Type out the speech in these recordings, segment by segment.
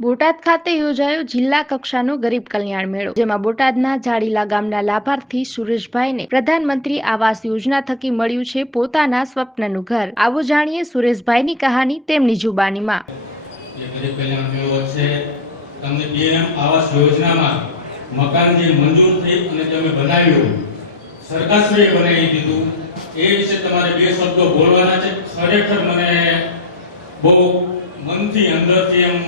બોટાદ ખાતે યોજાયો જિલ્લા કક્ષાનો ગરીબ કલ્યાણ મેળો, જેમાં બોટાદના જાડીલા ગામના લાભાર્થી સુરેશભાઈને પ્રધાનમંત્રી આવાસ યોજના થકી મળ્યું છે પોતાના સ્વપ્નનું ઘર। આવો જાણીએ સુરેશભાઈની કહાની તેમની જુબાનીમાં। ગરીબ કલ્યાણ મેળો છે, તમને પીએમ આવાસ યોજનામાં મકાન જે મંજૂર થઈ અને તમે બનાવ્યું, સરકારશ્રીએ બનાવી દીધું, એ વિશે તમારે બે શબ્દો બોલવાના છે। ખરેખર મને બહુ મનથી અંદરથી એમ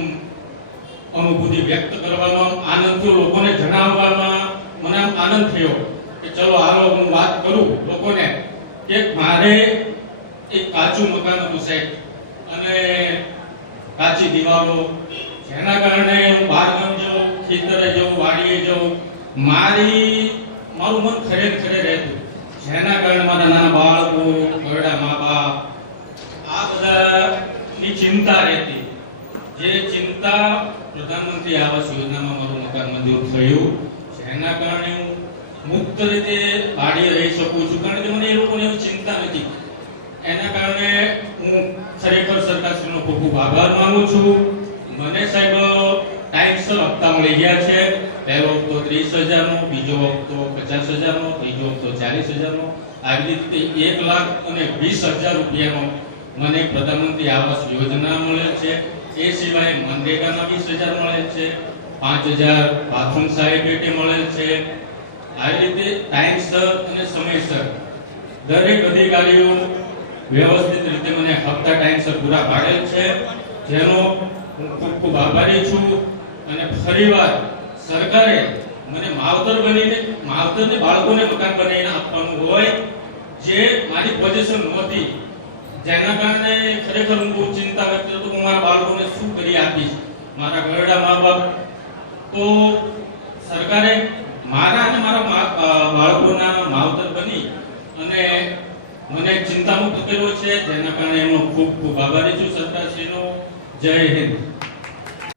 અનુભૂતિ વ્યક્ત કરવામાં આનંદ થયો, લોકોને જણાવવામાં મને આનંદ થયો કે ચલો હાલો હું વાત કરું લોકોને કે મારે એક કાચું મકાન હતું સાહેબ, અને કાચી દિવાલો, જેના કારણે હું બહાર ગામ જાઉં, ખેતરે જાઉં, વાડીએ જાઉં, મારું મન ખરે રહેતું, જેના કારણે મારા નાના બાળકો, ઘરડા મા બાપ, આ બધાની ચિંતા રહેતી। જે ચિંતા પ્રધાનમંત્રી આવાસ યોજનામાં મારું મકાન મંજૂર થયું, જેના કારણે હું મુક્ત રીતે વાડીએ રહી શકું છું, કારણ કે મને એ લોકોને એવી ચિંતા નથી। એના કારણે હું ખરેખર સરકારશ્રીનો ખૂબ ખૂબ આભાર માનું છું। મને સાહેબ ટાઈમસર હપ્તા મળી ગયા છે। પહેલો હપ્તો 30,000 નો, બીજો હપ્તો 50,000 નો, ત્રીજો હપ્તો 40,000 નો, આવી રીતે 1,20,000 રૂપિયાનો મને પ્રધાનમંત્રી આવાસ યોજના મળે છે। એ સિવાય મનરેગાના 20,000 મળે છે, 5,000 બાથરૂમ સહાય પેટે મળે છે। આવી રીતે ટાઈમસર અને સમયસર દરેક અધિકારીઓ વ્યવસ્થિત રીતે મને હપ્તા ટાઈમસર પૂરા પાડેલ છે, જેનો હું ખૂબ ખૂબ આભારી છું। અને ફરીવાર સરકારે મને માવતરને બાળકોને મકાન બનાવીને આપવાનું હોય, જે મારી પોઝિશન નહોતી, જેના કારણે ખરેખર હું બહુ ચિંતા વ્યક્ત કરતો હું મારા બાળકોને શું કરી આપીશ, મારા ઘરડા મા બાપ। તો સરકારે મારા અને મારા બાળકોના માવતર બની અને મને ચિંતામુક્ત કર્યો છે, જેના કારણે એમનો ખૂબ ખૂબ આભારી છું સરકારશ્રીનો। જય હિન્દ।